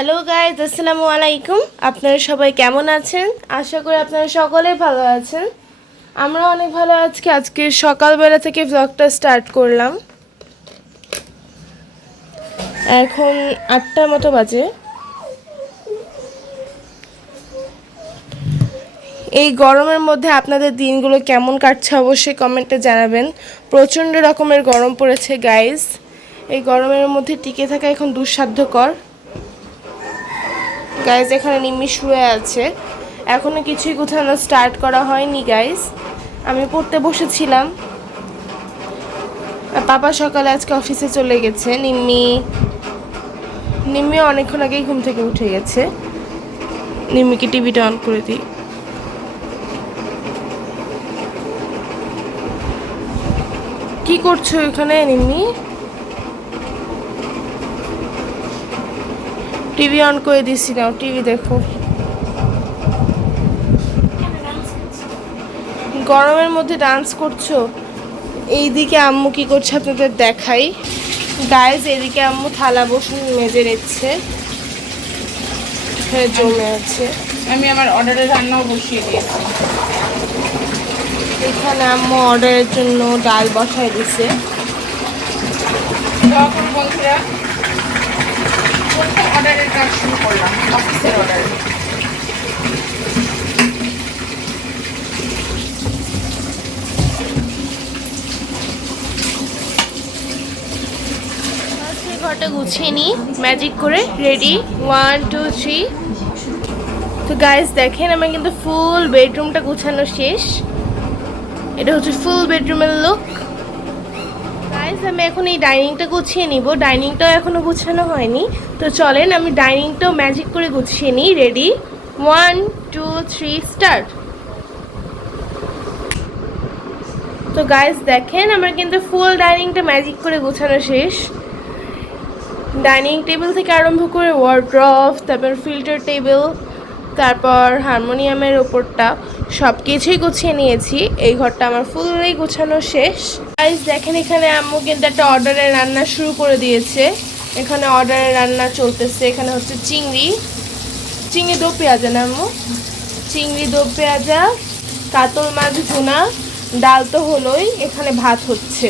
Hello guys, আসসালামু আলাইকুম। আপনারা সবাই কেমন আছেন? আশা করি আপনারা সকলেই ভালো আছেন। আমরা অনেক ভালো আছি। আজকে সকালবেলা থেকে ব্লগটা স্টার্ট করলাম। এখন 8টার মতো বাজে। এই গরমের মধ্যে আপনাদের দিনগুলো কেমন কাটছে অবশ্যই কমেন্টে জানাবেন। প্রচণ্ড রকমের গরম পড়েছে গাইজ। এই গরমের মধ্যে টিকে থাকা এখন দুঃসাধ্যকর। গাইজ এখানে নিম্মি শুয়ে আছে, এখনো কিছুই গোছানো স্টার্ট করা হয়নি গাইজ। আমি পড়তে বসেছিলাম। পাপা সকালে আজকে অফিসে চলে গেছে। নিম্মি অনেকক্ষণ আগেই ঘুম থেকে উঠে গেছে। নিম্মিকে টিভিটা অন করে দিই। কি করছো এখানে নিম্মি? টিভি অন করে দিছি, নাও টিভি দেখো। গরমের মধ্যে ডান্স করছো? এইদিকে আম্মু কি করছে আপনাদের দেখাই। গাইজ এদিকে আম্মু থালা বাসন মেজে নিচ্ছে, এখানে জমে আছে। আমি আমার অর্ডারের রান্নাও বসিয়ে দিয়েছি। এখানে আম্মু অর্ডারের জন্য ডাল বসায় দিছে। তখন বন্ধুরা প্রথম অর্ডারের কাজ শুরু করলাম, অফিসের অর্ডার। ঘরটা গুছিয়ে নিই ম্যাজিক করে। রেডি, 1 2 3। তো গাইজ দেখেন আমার কিন্তু ফুল বেডরুমটা গুছানো শেষ। এটা হচ্ছে ফুল বেডরুমের লুক। গাইজ আমি এখন এই ডাইনিংটা গুছিয়ে নিব। ডাইনিংটাও এখনো গুছানো হয়নি, তো চলেন আমি ডাইনিংটাও ম্যাজিক করে গুছিয়ে নিই। Ready, 1 2 3 start. তো গাইজ দেখেন আমার কিন্তু ফুল ডাইনিংটা ম্যাজিক করে গোছানো শেষ। ডাইনিং টেবিল থেকে আরম্ভ করে ওয়ার্ড্রব, তারপর ফিল্টার টেবিল, তারপর হারমোনিয়ামের ওপরটা সব কিছুই গুছিয়ে নিয়েছি। এই ঘরটা আমার ফুললি গোছানো শেষ। গাইস দেখেন এখানে আম্মু কিন্তু একটা অর্ডারের রান্না শুরু করে দিয়েছে। এখানে অর্ডারের রান্না চলতেছে। এখানে হচ্ছে চিংড়ি দো পেঁয়াজা না আম্মু? চিংড়ি দো পেঁয়াজা, কাতল মাছ ভুনা, ডাল তো হলোই, এখানে ভাত হচ্ছে।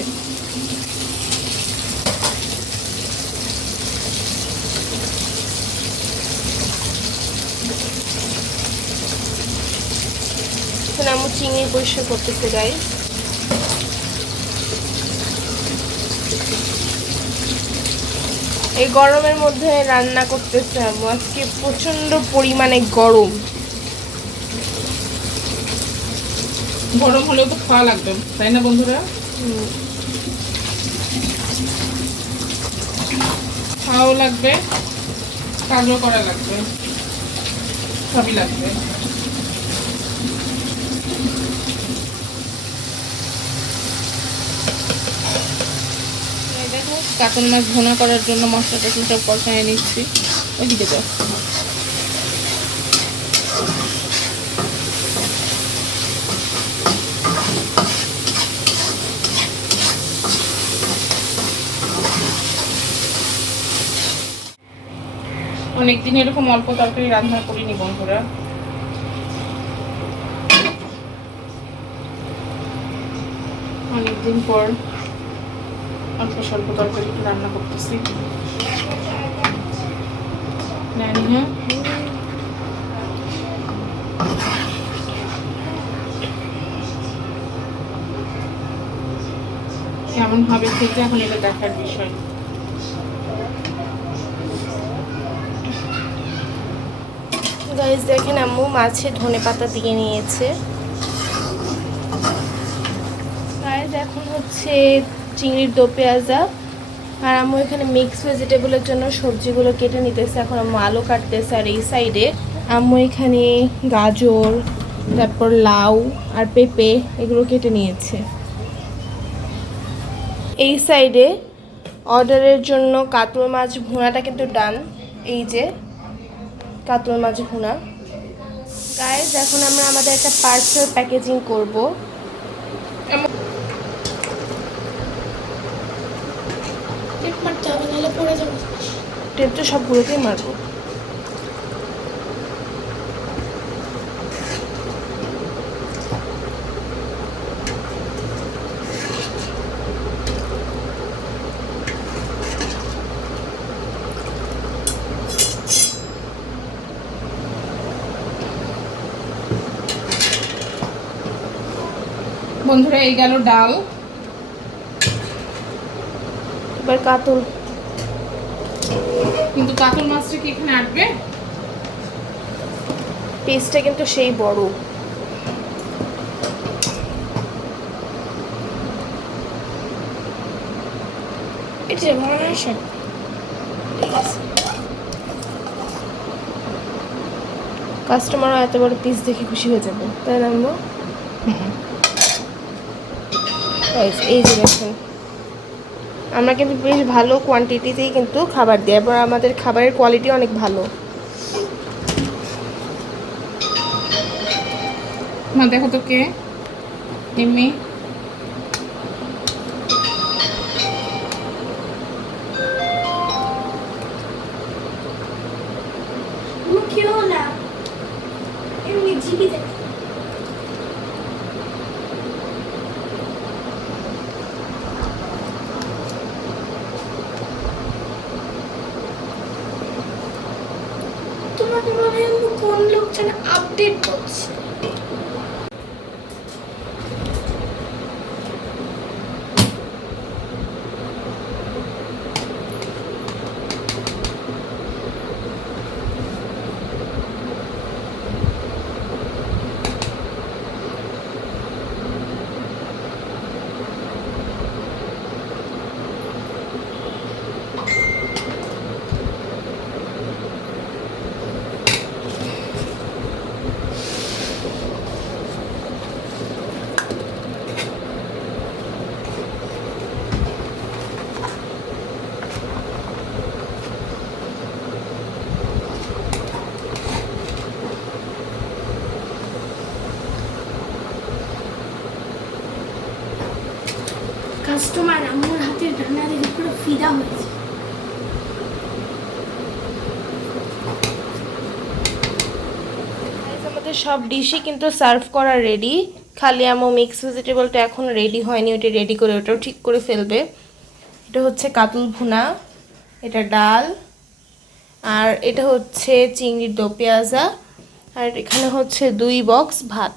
এখানে আম্মু চিংড়ি পরিষ্কার করতেছে গাইস। এই গরমের মধ্যে রান্না করতেছে আম্মু। আজকে প্রচন্ড পরিমাণে গরম। গরম হলেও তো খাওয়া লাগবে, তাই না বন্ধুরা? খাওয়াও লাগবে, কাজও করা লাগবে, সবই লাগবে। দেখো কাতল মাছ ভুনা করার জন্য মশলাটা সব কষায় নিচ্ছি। ওইদিকে যাও। অনেকদিন এরকম অল্প তরকারি রান্না করিনি বন্ধুরা। অনেকদিন পর অল্প স্বল্প তরকারি রান্না করতেছি। কেমন হবে খেতে এখন এটা দেখার বিষয়। গাইস দেখেন আম্মু মাছে ধনেপাতা দিয়ে নিয়েছে। গাইস এখন হচ্ছে চিংড়ির দো পেঁয়াজা, আর আম্মু এখানে মিক্স ভেজিটেবলের জন্য সবজিগুলো কেটে নিতেছে। এখন আম্মু আলু কাটতেছে, আর এই সাইডে আম্মু এখানে গাজর, তারপর লাউ আর পেঁপে এগুলো কেটে নিয়েছে। এই সাইডে অর্ডারের জন্য কাতল মাছ ভুনাটা কিন্তু ডান। এই যে কাতল মাছ ভুনা। গাইস এখন আমরা আমাদের একটা পার্সেল প্যাকেজিং করব। টেপ তো সবগুলোতেই মারবো। বন্ধুরা এই গেল ডাল, এবার কাতল। কিন্তু কাতল মাছটা কি এখানে আটবে? পিসটা কিন্তু সেই বড়। এটা মারাশন কাস্টমারও এত বড় পিস দেখে খুশি হয়ে যাবে, তাই না আম্মু? এই যে দেখুন, আমরা কিন্তু বেশ ভালো কোয়ান্টিটিতেই কিন্তু খাবার দিই, এবং আমাদের খাবারের কোয়ালিটি অনেক ভালো। মা দেখো তো কে এমনি তোমাকে মনে হয় কোন লোক যেন আপডেট করছে। কাস্টমার আমার হাতের রান্না দেখে পুরো ফিদা হয়েছে। আমাদের সব ডিশই কিন্তু সার্ভ করা রেডি, খালি আমো মিক্স ভেজিটেবলটা এখন রেডি হয়নি, ওটা রেডি করে ওটাও ঠিক করে ফেলবে। এটা হচ্ছে কাতল ভুনা, এটা ডাল, আর এটা হচ্ছে চিংড়ির দো পেঁয়াজা, আর এখানে হচ্ছে 2 বক্স ভাত।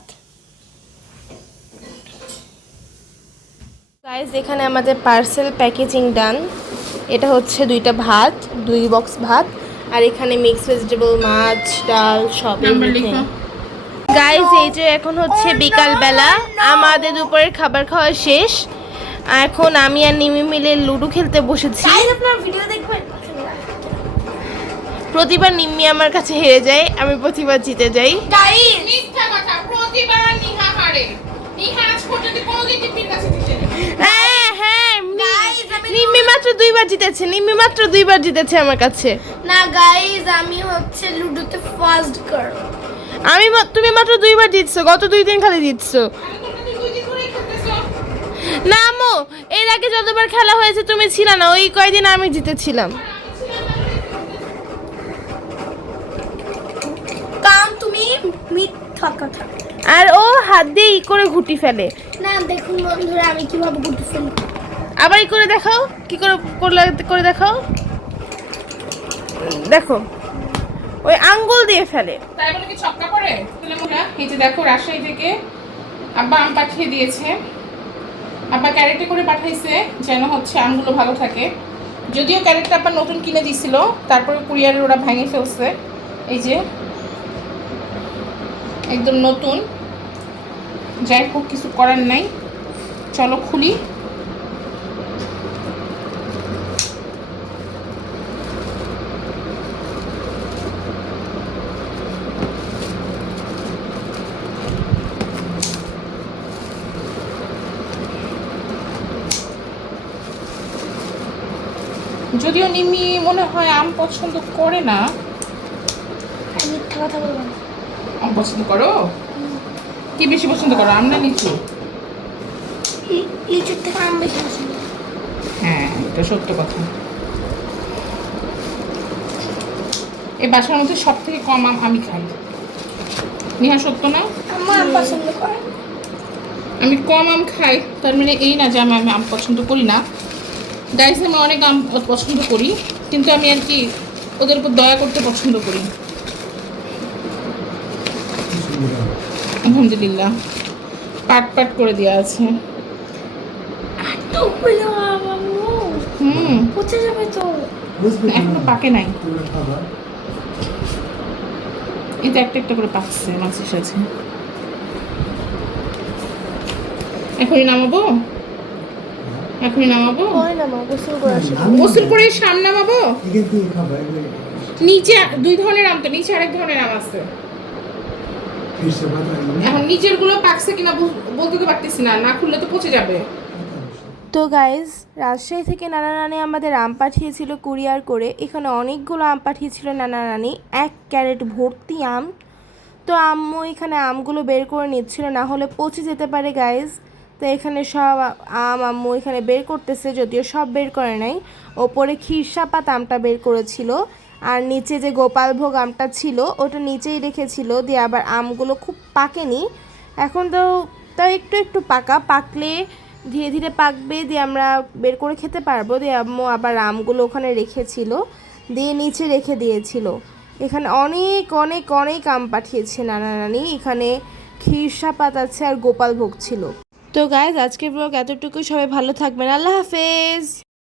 গাইস এখানে আমাদের পার্সেল প্যাকেজিং ডান। এটা হচ্ছে 2টা ভাত, 2 বক্স ভাত, আর এখানে মিক্স ভেজিটেবল, মাছ, ডাল সব। গাইস এই যে এখন হচ্ছে বিকাল বেলা, আমাদের দুপুরের খাবার খাওয়া শেষ। এখন আমি আর নিমি মিলে লুডো খেলতে বসেছি। আপনার ভিডিও দেখবেন? প্রতিবার নিম্মি আমার কাছে হেরে যায়, আমি প্রতিবার জিতে যাই। গাইস মিথ্যা কথা, প্রতিবার নিহা হারে। নিহা আজ পর্যন্ত কোনোদিন টিপির কাছে জিতে নেই। হ্যাঁ হ্যাঁ, নিম্মি মাত্র 2 বার জিতেছে, নিম্মি মাত্র 2 বার জিতেছে আমার কাছে। না গাইস, আমি হচ্ছে লুডোতে ফার্স্ট গার্ল। তুমি মাত্র 2 বার জিতছো, গত 2 দিন খালি জিতছো। না আম্মু, এর আগে যতবার খেলা হয়েছে তুমি ছিল না, ওই কয়দিন আমি জিতেছিলাম। কাম তুমি মিথ্যা কথা। আর ও হাত দিয়ে ই করে ঘুটি ফেলে। না দেখুন বন্ধুরা, আমি কিভাবে গুটি ফেলি। আবার ই করে দেখাও, কি করে করে দেখাও। দেখো, ওই আঙ্গুল দিয়ে ফেলে। তাই বলে কি ছক্কা পড়ে? তাহলে মোরা এই যে দেখো, রাজশাহী থেকে আব্বা আম পাঠিয়ে দিয়েছে। আব্বা ক্যারেটে করে পাঠাইছে যেন হচ্ছে আমগুলো ভালো থাকে। যদিও ক্যারেটটা আব্বা নতুন কিনে দিয়েছিল, তারপরে কুরিয়ারে ওরা ভেঙে ফেলছে। এই যে একদম নতুন। যাই হোক, কিছু করার নাই, চলো খুলি। যদিও নিমি মনে হয় আম পছন্দ করে না। আমি মিথ্যা কথা বলবো না। আম পছন্দ করো? কি বেশি পছন্দ করো, আম না লিচু? লিচুর থেকে আম বেশি পছন্দ। হ্যাঁ, এটা সত্য কথা। এই বাসার মধ্যে সব থেকে কম আম আমি খাই। নিহা সত্য না? আমার আম পছন্দ করে। আমি কম আম খাই, তার মানে এই না যে আমি আম পছন্দ করি না। গাইস, আমি অনেক আম পছন্দ করি, কিন্তু আমি আর কি ওদের উপর দয়া করতে পছন্দ করি। আলহামদুলিল্লাহ, পাট পাট করে দেওয়া আছে। তো বলো আম্মু হুম, পচে যাবে তো। এখনো পাকে নাই। এটা একটা একটা করে পাকছে মাছের সাথে। এখনই নামাবো, এখনই নামাবো, হয় না মা, গোসল করে আসি। গোসল করে সামনে নামাবো। নিচে দুই ধরনের আম, তো নিচে আরেক ধরনের আম আছে। এখন নিচের গুলো পাকছে কিনা বলতে তো পারতেছি না, না খুললে তো পচে যাবে। তো গাইজ, রাজশাহী থেকে নানা নানি আমাদের আম পাঠিয়েছিল কুরিয়ার করে। এখানে অনেকগুলো আম পাঠিয়েছিল নানা নানি, 1 ক্যারেট ভর্তি আম। তো আম্মু এখানে আমগুলো বের করে নিচ্ছিল, না হলে পচে যেতে পারে গাইজ। তো এখানে সব আম আম্মু এখানে বের করতেছে, যদিও সব বের করে নাই। ওপরে ক্ষীরসাপাত আমটা বের করেছিল, আর নিচে যে গোপালভোগ আমটা ছিল ওটা নিচেই রেখেছিল। দিয়ে আবার আমগুলো খুব পাকেনি, এখন তো তাও একটু একটু পাকা, পাকলে ধীরে ধীরে পাকবে, দিয়ে আমরা বের করে খেতে পারবো। দিয়ে আম্মু আবার আমগুলো ওখানে রেখেছিল, দিয়ে নিচে রেখে দিয়েছিল। এখানে অনেক অনেক অনেক আম পাঠিয়েছে নানা নানি। এখানে ক্ষীরসাপাত আছে আর গোপালভোগ ছিল। তো গাইজ, আজকের ব্লগ এতটুকুই। সবাই ভালো থাকবেন, আল্লাহ হাফেজ।